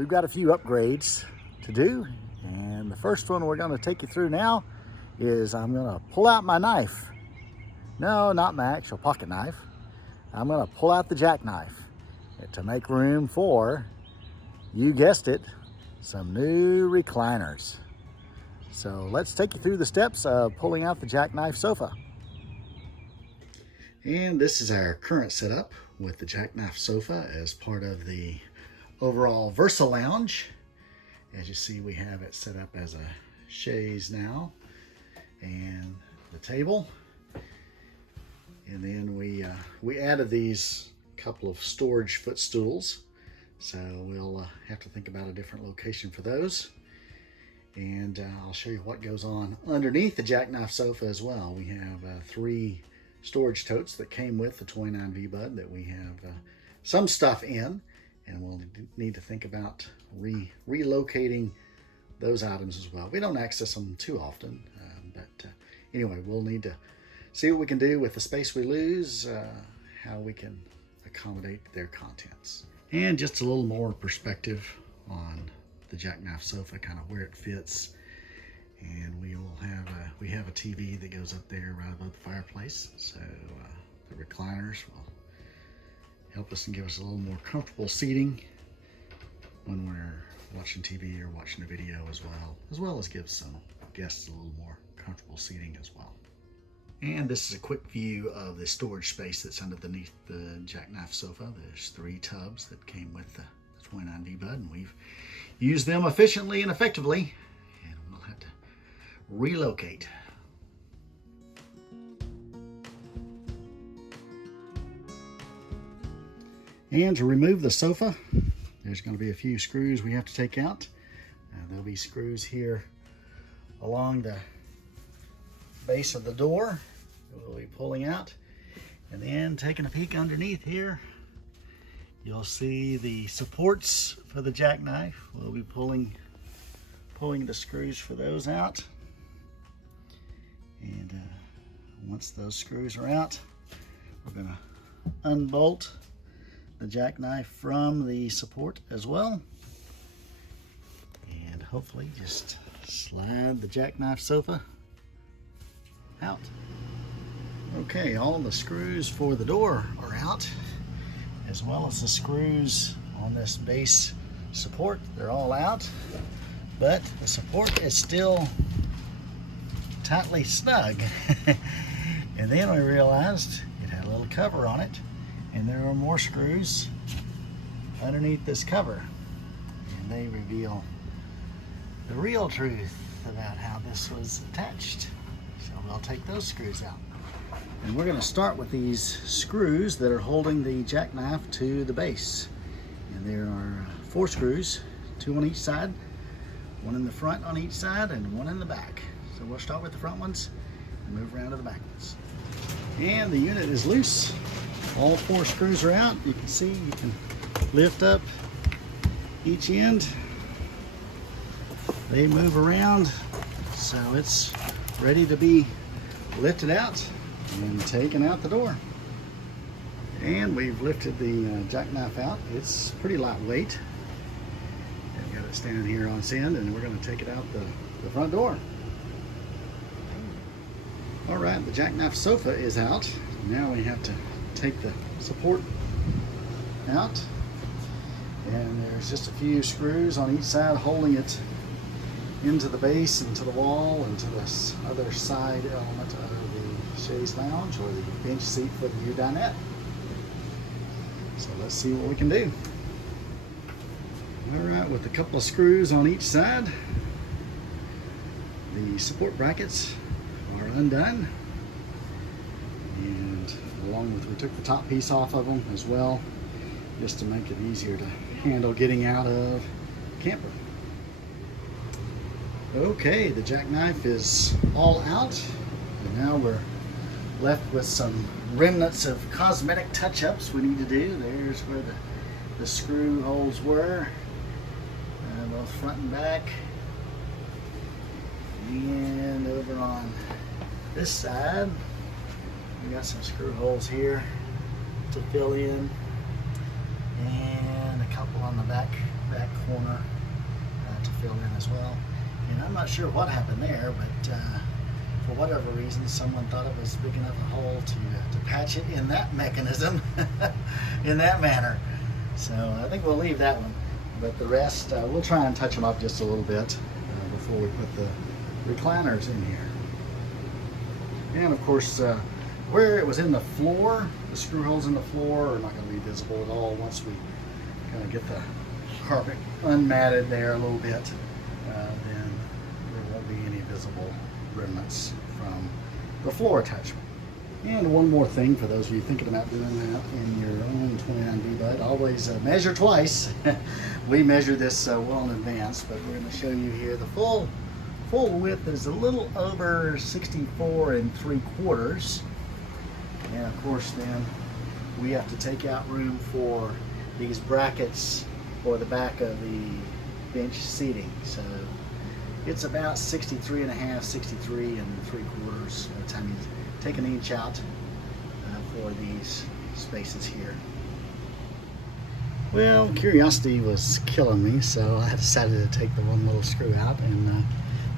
we've got a few upgrades to do, and the first one we're going to take you through now is I'm going to pull out my knife. No, not my actual pocket knife. I'm going to pull out the Jackknife to make room for, you guessed it, some new recliners. So let's take you through the steps of pulling out the Jackknife sofa. And this is our current setup with the Jackknife sofa as part of the overall Versa Lounge. As you see, we have it set up as a chaise now, and the table. And then we added these couple of storage footstools, so we'll have to think about a different location for those. And I'll show you what goes on underneath the Jackknife sofa as well. We have 3 storage totes that came with the 29V bud that we have some stuff in, and we'll need to think about relocating those items as well. We don't access them too often, but anyway, we'll need to see what we can do with the space we lose, how we can accommodate their contents. And just a little more perspective on the Jackknife sofa, kind of where it fits. And we have a TV that goes up there right above the fireplace, so the recliners will help us and give us a little more comfortable seating when we're watching TV or watching a video, as well as give some guests a little more comfortable seating as well. And this is a quick view of the storage space that's underneath the Jackknife sofa. There's 3 tubs that came with the 29V bud, and we've used them efficiently and effectively, and we'll have to relocate. And to remove the sofa, there's going to be a few screws we have to take out. There'll be screws here along the base of the door that we'll be pulling out. And then taking a peek underneath here, you'll see the supports for the Jackknife. We'll be pulling the screws for those out. And once those screws are out, we're going to unbolt the Jackknife from the support as well. And hopefully just slide the Jackknife sofa out. Okay, all the screws for the door are out, as well as the screws on this base support. They're all out, but the support is still tightly snug. And then we realized it had a little cover on it, and there are more screws underneath this cover, and they reveal the real truth about how this was attached. So we'll take those screws out. And we're going to start with these screws that are holding the Jackknife to the base. And there are 4 screws, 2 on each side, 1 in the front on each side, and 1 in the back. So we'll start with the front ones and move around to the back ones. And the unit is loose. All 4 screws are out. You can see you can lift up each end. They move around, so it's ready to be lifted out and taken out the door. And we've lifted the Jackknife out. It's pretty lightweight. I've got it standing here on its end, and we're going to take it out the front door. All right, the Jackknife sofa is out. Now we have to take the support out, and there's just a few screws on each side holding it into the base and to the wall and to this other side element of the chaise lounge or the bench seat for the new dinette. So let's see what we can do. All right, with a couple of screws on each side, the support brackets are undone, and along with, we took the top piece off of them as well, just to make it easier to handle getting out of the camper. Okay, the Jackknife is all out, and now we're left with some remnants of cosmetic touch-ups we need to do. There's where the screw holes were, both front and back. And over on this side, we got some screw holes here to fill in, and a couple on the back back corner to fill in as well. And I'm not sure what happened there, but for whatever reason, someone thought it was big enough a hole to patch it in that mechanism, in that manner. So I think we'll leave that one. But the rest, we'll try and touch them up just a little bit before we put the recliners in here. And of course, where it was in the floor, the screw holes in the floor are not going to be visible at all once we kind of get the carpet unmatted there a little bit. Then there won't be any visible remnants from the floor attachment. And one more thing for those of you thinking about doing that in your own 29B bud, always measure twice. We measure this well in advance, but we're going to show you here the full width is a little over 64 3/4. And of course then we have to take out room for these brackets for the back of the bench seating. So it's about 63.5, 63 3/4 by the time you take an inch out for these spaces here. Well, curiosity was killing me, so I decided to take the one little screw out and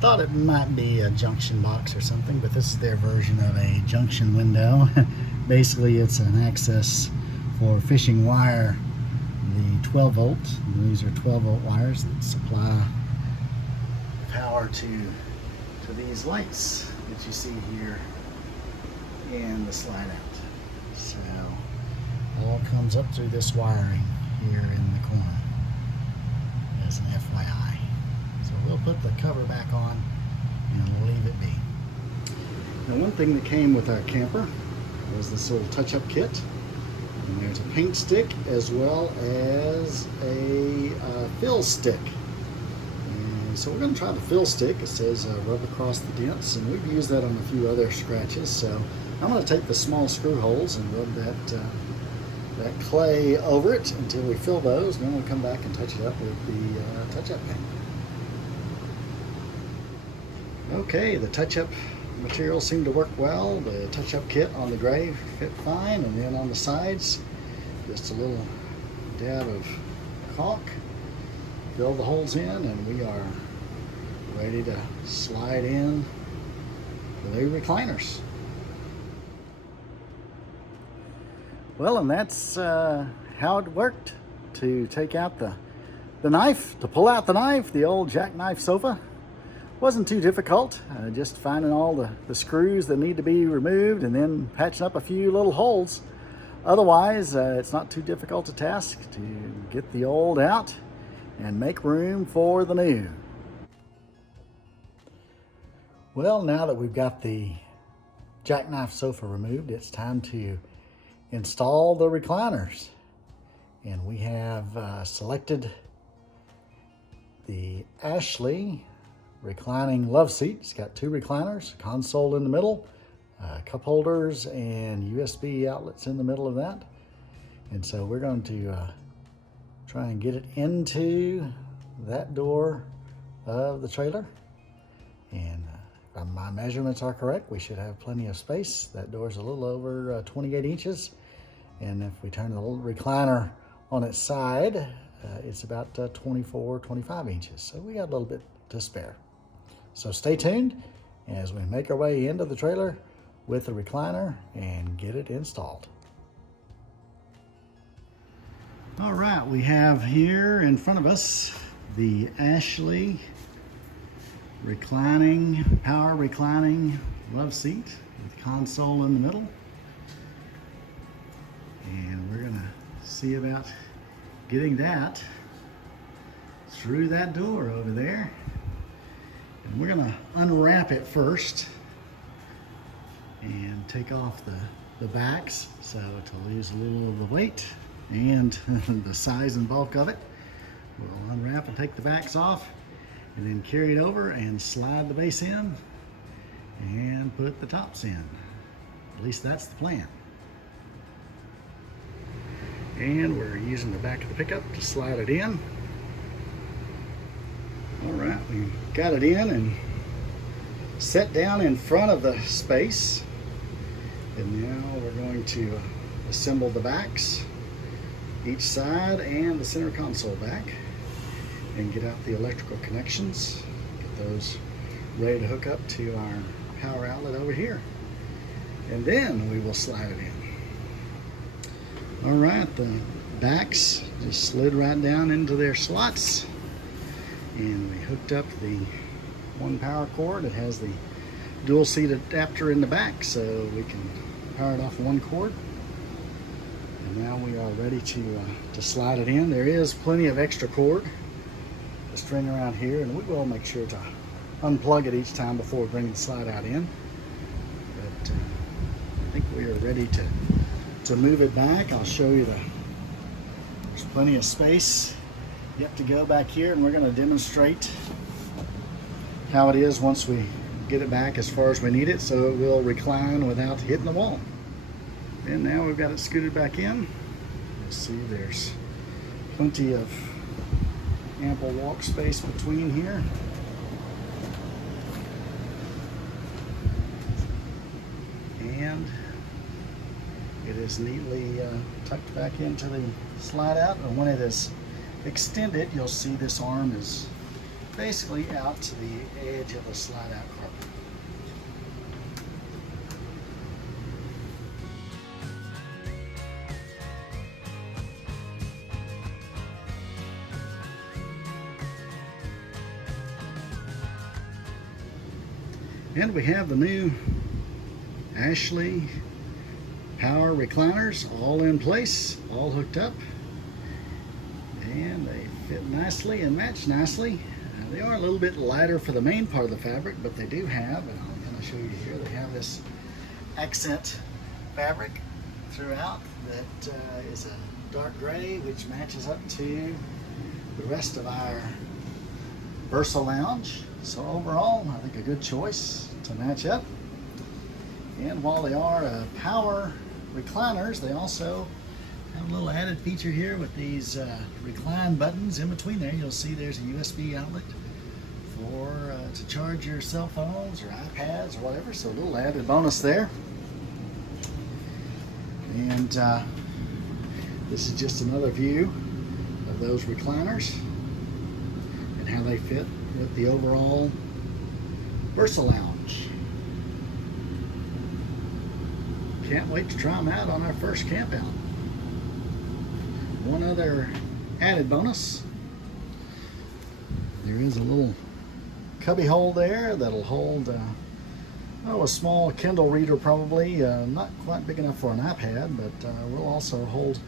thought it might be a junction box or something, but this is their version of a junction window. Basically, it's an access for fishing wire, the 12 volt. These are 12 volt wires that supply power to these lights that you see here in the slide out. So all comes up through this wiring here in the corner as an FYI. So we'll put the cover back on and leave it be. Now, one thing that came with our camper was this little touch-up kit. And there's a paint stick as well as a fill stick. And so we're going to try the fill stick. It says rub across the dents, and we've used that on a few other scratches. So I'm going to take the small screw holes and rub that clay over it until we fill those, and then we'll come back and touch it up with the touch-up paint. Okay, the touch-up material seemed to work well. The touch-up kit on the gray fit fine, and then on the sides, just a little dab of caulk. Fill the holes in, and we are ready to slide in the recliners. Well, and that's how it worked to take out the knife, to pull out the knife, the old Jackknife sofa. Wasn't too difficult, just finding all the screws that need to be removed and then patching up a few little holes. Otherwise, it's not too difficult a task to get the old out and make room for the new. Well, now that we've got the Jackknife sofa removed, it's time to install the recliners. And we have selected the Ashley Reclining Loveseat. It's got 2 recliners, a console in the middle, cup holders, and USB outlets in the middle of that. And so we're going to try and get it into that door of the trailer. And if my measurements are correct, we should have plenty of space. That door is a little over 28 inches. And if we turn the little recliner on its side, it's about 24, 25 inches. So we got a little bit to spare. So stay tuned as we make our way into the trailer with the recliner and get it installed. All right, we have here in front of us the Ashley Power Reclining Loveseat with console in the middle. And we're gonna see about getting that through that door over there. And we're gonna unwrap it first and take off the backs so to lose a little of the weight and the size and bulk of it. We'll unwrap and take the backs off and then carry it over and slide the base in and put the tops in. At least that's the plan. And we're using the back of the pickup to slide it in. All right, we got it in and set down in front of the space. And now we're going to assemble the backs, each side and the center console back. and get out the electrical connections, get those ready to hook up to our power outlet over here. And then we will slide it in. All right, the backs just slid right down into their slots, and we hooked up the one power cord. It has the dual seat adapter in the back, so we can power it off one cord. And now we are ready to slide it in. There is plenty of extra cord, the string around here, and we will make sure to unplug it each time before we bring the slide out in. But I think we are ready to move it back. I'll show you there's plenty of space yet to go back here, and we're going to demonstrate how it is once we get it back as far as we need it, so it will recline without hitting the wall. And now we've got it scooted back in. You'll see there's plenty of ample walk space between here. And it is neatly tucked back into the slide out, and when it is extended, you'll see this arm is basically out to the edge of the slide out carpet. And we have the new Ashley power recliners all in place, all hooked up, and they fit nicely and match nicely. They are a little bit lighter for the main part of the fabric, but they do have, and I'm going to show you here, they have this accent fabric throughout that is a dark gray, which matches up to the rest of our Versa Lounge. So overall, I think a good choice to match up. And while they are power recliners, they also have a little added feature here with these recline buttons in between there. You'll see there's a USB outlet for to charge your cell phones or iPads or whatever. So a little added bonus there. And this is just another view of those recliners and how they fit with the overall Versa Lounge. Can't wait to try them out on our first camp out. One other added bonus, there is a little cubby hole there that'll hold a small Kindle reader, probably not quite big enough for an iPad, but we'll also hold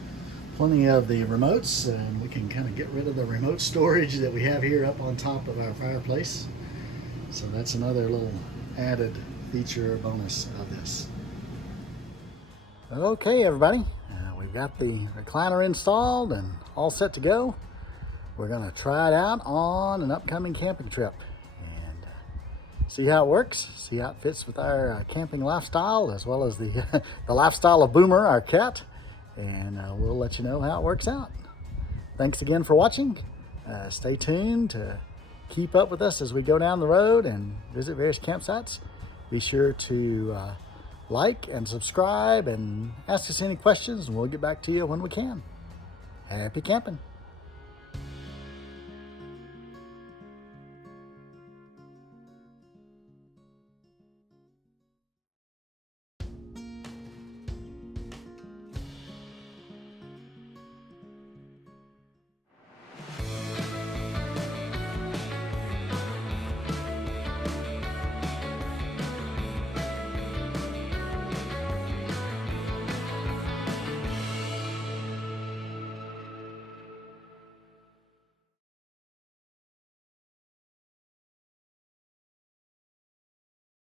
plenty of the remotes, and we can kind of get rid of the remote storage that we have here up on top of our fireplace. So that's another little added feature or bonus of this. Okay, everybody, we've got the recliner installed and all set to go. We're going to try it out on an upcoming camping trip and see how it works, see how it fits with our camping lifestyle, as well as the lifestyle of Boomer, our cat, and we'll let you know how it works out. Thanks again for watching. Stay tuned to keep up with us as we go down the road and visit various campsites. Be sure to like and subscribe and ask us any questions, and we'll get back to you when we can. Happy camping.